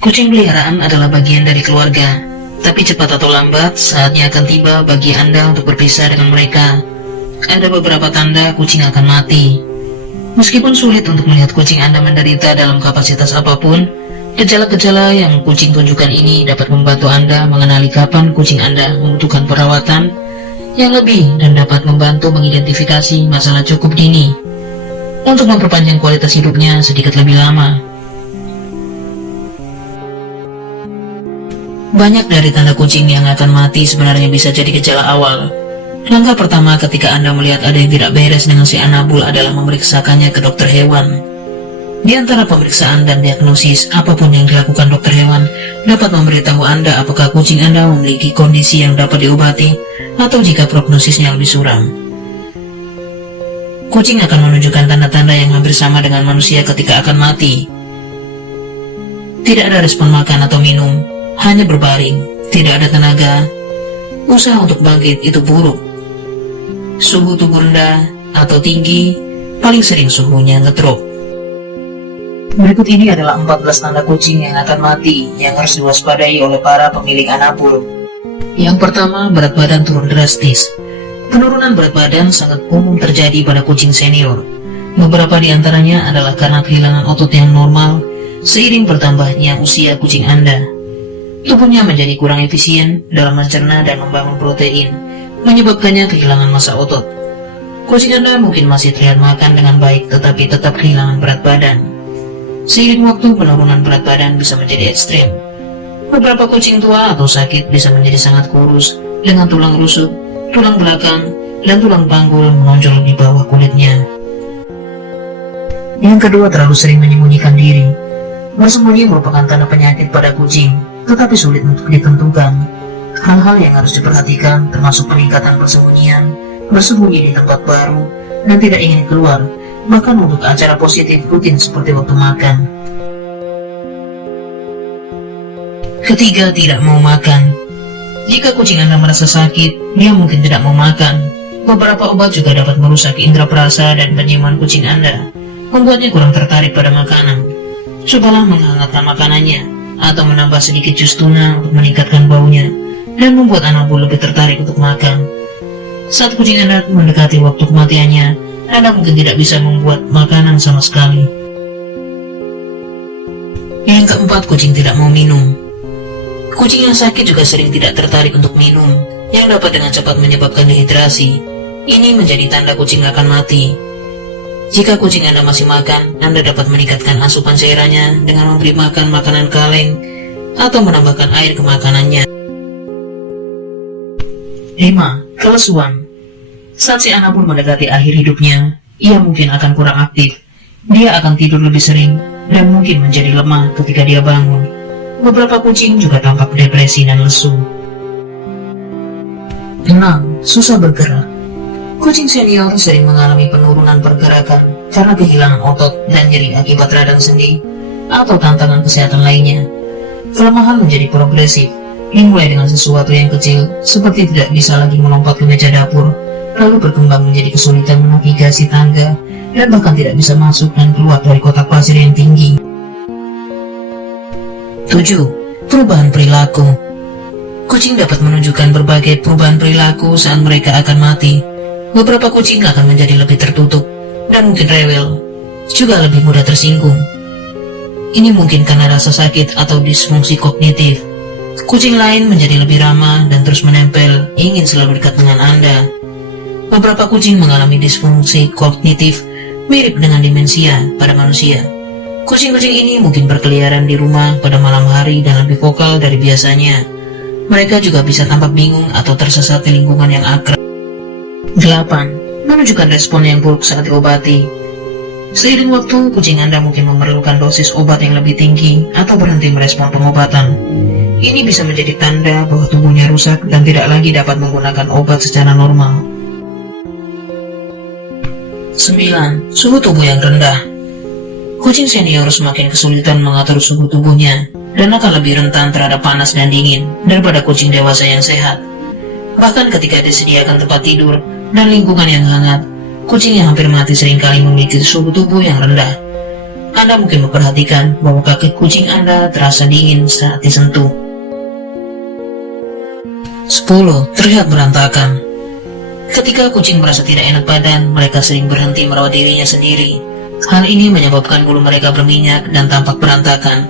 Kucing peliharaan adalah bagian dari keluarga, tapi cepat atau lambat saatnya akan tiba bagi Anda untuk berpisah dengan mereka. Ada beberapa tanda kucing akan mati. Meskipun sulit untuk melihat kucing Anda menderita dalam kapasitas apapun, gejala-gejala yang kucing tunjukkan ini dapat membantu Anda mengenali kapan kucing Anda membutuhkan perawatan yang lebih dan dapat membantu mengidentifikasi masalah cukup dini untuk memperpanjang kualitas hidupnya sedikit lebih lama. Banyak dari tanda kucing yang akan mati sebenarnya bisa jadi gejala awal. Langkah pertama ketika Anda melihat ada yang tidak beres dengan si Anabul adalah memeriksakannya ke dokter hewan. Di antara pemeriksaan dan diagnosis, apapun yang dilakukan dokter hewan dapat memberitahu Anda apakah kucing Anda memiliki kondisi yang dapat diobati atau jika prognosisnya lebih suram. Kucing akan menunjukkan tanda-tanda yang hampir sama dengan manusia ketika akan mati. Tidak ada respon makan atau minum, hanya berbaring, tidak ada tenaga. Usaha untuk bangkit itu buruk. Suhu tubuh rendah atau tinggi, paling sering suhunya ngedrop. Berikut ini adalah 14 tanda kucing yang akan mati yang harus diwaspadai oleh para pemilik Anabul. Yang pertama, berat badan turun drastis. Penurunan berat badan sangat umum terjadi pada kucing senior. Beberapa di antaranya adalah karena kehilangan otot yang normal seiring bertambahnya usia kucing Anda. Tubuhnya menjadi kurang efisien dalam mencerna dan membangun protein, menyebabkannya kehilangan massa otot. Kucing Anda mungkin masih terlihat makan dengan baik tetapi tetap kehilangan berat badan. Seiring waktu, penurunan berat badan bisa menjadi ekstrem. Beberapa kucing tua atau sakit bisa menjadi sangat kurus dengan tulang rusuk, tulang belakang, dan tulang panggul menonjol di bawah kulitnya. Yang kedua, terlalu sering menyembunyikan diri. Bersembunyi merupakan tanda penyakit pada kucing, tetapi sulit untuk ditentukan. Hal-hal yang harus diperhatikan termasuk peningkatan persembunyian, bersembunyi di tempat baru, dan tidak ingin keluar, bahkan untuk acara positif rutin seperti waktu makan. Ketiga, tidak mau makan. Jika kucing Anda merasa sakit, dia mungkin tidak mau makan. Beberapa obat juga dapat merusak indera perasa dan penciuman kucing Anda, membuatnya kurang tertarik pada makanan. Cobalah menghangatkan makanannya, atau menambah sedikit jus tuna untuk meningkatkan baunya, dan membuat Anabul lebih tertarik untuk makan. Saat kucing Anda mendekati waktu kematiannya, Anda mungkin tidak bisa membuat makanan sama sekali. Yang keempat, kucing tidak mau minum. Kucing yang sakit juga sering tidak tertarik untuk minum, yang dapat dengan cepat menyebabkan dehidrasi. Ini menjadi tanda kucing akan mati. Jika kucing Anda masih makan, Anda dapat meningkatkan asupan cairannya dengan memberi makan makanan kaleng atau menambahkan air ke makanannya. 5. Kelesuan. Saat si Anabul mendekati akhir hidupnya, ia mungkin akan kurang aktif. Dia akan tidur lebih sering dan mungkin menjadi lemah ketika dia bangun. Beberapa kucing juga tampak depresi dan lesu. 6. Susah bergerak. Kucing senior sering mengalami penurunan pergerakan karena kehilangan otot dan nyeri akibat radang sendi atau tantangan kesehatan lainnya. Kelemahan menjadi progresif, dimulai dengan sesuatu yang kecil seperti tidak bisa lagi melompat ke meja dapur, lalu berkembang menjadi kesulitan menavigasi tangga dan bahkan tidak bisa masuk dan keluar dari kotak pasir yang tinggi. 7. Perubahan perilaku. Kucing dapat menunjukkan berbagai perubahan perilaku saat mereka akan mati. Beberapa kucing akan menjadi lebih tertutup dan mungkin rewel, juga lebih mudah tersinggung. Ini mungkin karena rasa sakit atau disfungsi kognitif. Kucing lain menjadi lebih ramah dan terus menempel, ingin selalu dekat dengan Anda. Beberapa kucing mengalami disfungsi kognitif mirip dengan demensia pada manusia. Kucing-kucing ini mungkin berkeliaran di rumah pada malam hari dan lebih vokal dari biasanya. Mereka juga bisa tampak bingung atau tersesat di lingkungan yang akrab. 8. Menunjukkan respon yang buruk saat diobati. Seiring waktu, kucing Anda mungkin memerlukan dosis obat yang lebih tinggi atau berhenti merespon pengobatan. Ini bisa menjadi tanda bahwa tubuhnya rusak dan tidak lagi dapat menggunakan obat secara normal. 9. Suhu tubuh yang rendah. Kucing senior semakin kesulitan mengatur suhu tubuhnya dan akan lebih rentan terhadap panas dan dingin daripada kucing dewasa yang sehat. Bahkan ketika disediakan tempat tidur dan lingkungan yang hangat, kucing yang hampir mati seringkali memiliki suhu tubuh yang rendah. Anda mungkin memperhatikan bahwa kaki kucing Anda terasa dingin saat disentuh. 10. Terlihat berantakan. Ketika kucing merasa tidak enak badan, mereka sering berhenti merawat dirinya sendiri. Hal ini menyebabkan bulu mereka berminyak dan tampak berantakan.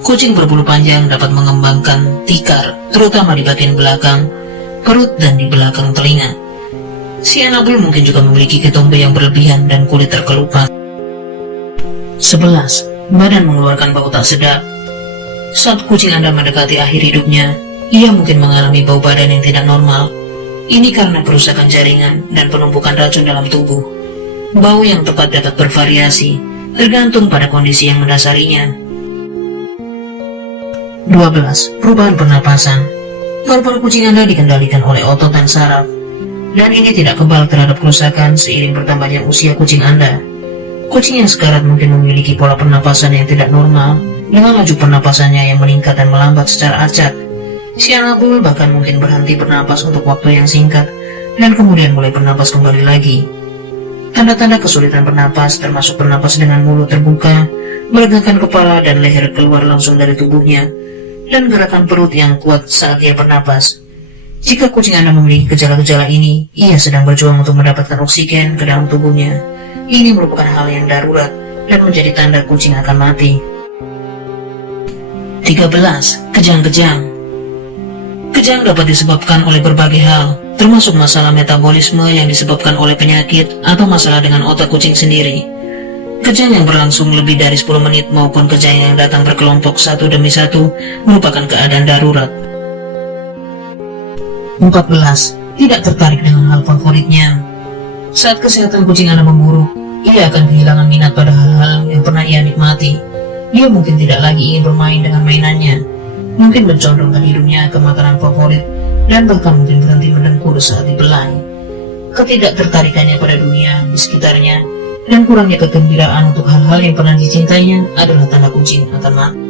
Kucing berbulu panjang dapat mengembangkan tikar, terutama di bagian belakang, perut, dan di belakang telinga. Si anak bulu mungkin juga memiliki ketombe yang berlebihan dan kulit terkelupas. 11. Badan mengeluarkan bau tak sedap. Saat kucing Anda mendekati akhir hidupnya, ia mungkin mengalami bau badan yang tidak normal. Ini karena kerusakan jaringan dan penumpukan racun dalam tubuh. Bau yang tepat dapat bervariasi, tergantung pada kondisi yang mendasarinya. 12. Perubahan pernapasan. Paru-paru kucing Anda dikendalikan oleh otot dan saraf, dan ini tidak kebal terhadap kerusakan seiring bertambahnya usia kucing Anda. Kucing yang sekarat mungkin memiliki pola pernapasan yang tidak normal, dengan laju pernapasannya yang meningkat dan melambat secara acak. Si anak bul bahkan mungkin berhenti bernapas untuk waktu yang singkat, dan kemudian mulai bernapas kembali lagi. Tanda-tanda kesulitan bernapas termasuk bernapas dengan mulut terbuka, meregangkan kepala dan leher keluar langsung dari tubuhnya, dan gerakan perut yang kuat saat dia bernapas. Jika kucing Anda memiliki gejala-gejala ini, ia sedang berjuang untuk mendapatkan oksigen ke dalam tubuhnya. Ini merupakan hal yang darurat dan menjadi tanda kucing akan mati. 13. Kejang-kejang. Kejang dapat disebabkan oleh berbagai hal, termasuk masalah metabolisme yang disebabkan oleh penyakit atau masalah dengan otak kucing sendiri. Kejang yang berlangsung lebih dari 10 menit maupun kejang yang datang berkelompok satu demi satu merupakan keadaan darurat. 14. Tidak tertarik dengan hal favoritnya. Saat kesehatan kucing Anda memburuk, ia akan kehilangan minat pada hal-hal yang pernah ia nikmati. Dia mungkin tidak lagi ingin bermain dengan mainannya, mungkin mencondongkan hidungnya ke makanan favorit, dan bahkan mungkin berhenti mendengkur saat dibelai. Ketidaktertarikannya pada dunia di sekitarnya dan kurangnya kegembiraan untuk hal-hal yang pernah dicintainya adalah tanda kucing akan mati.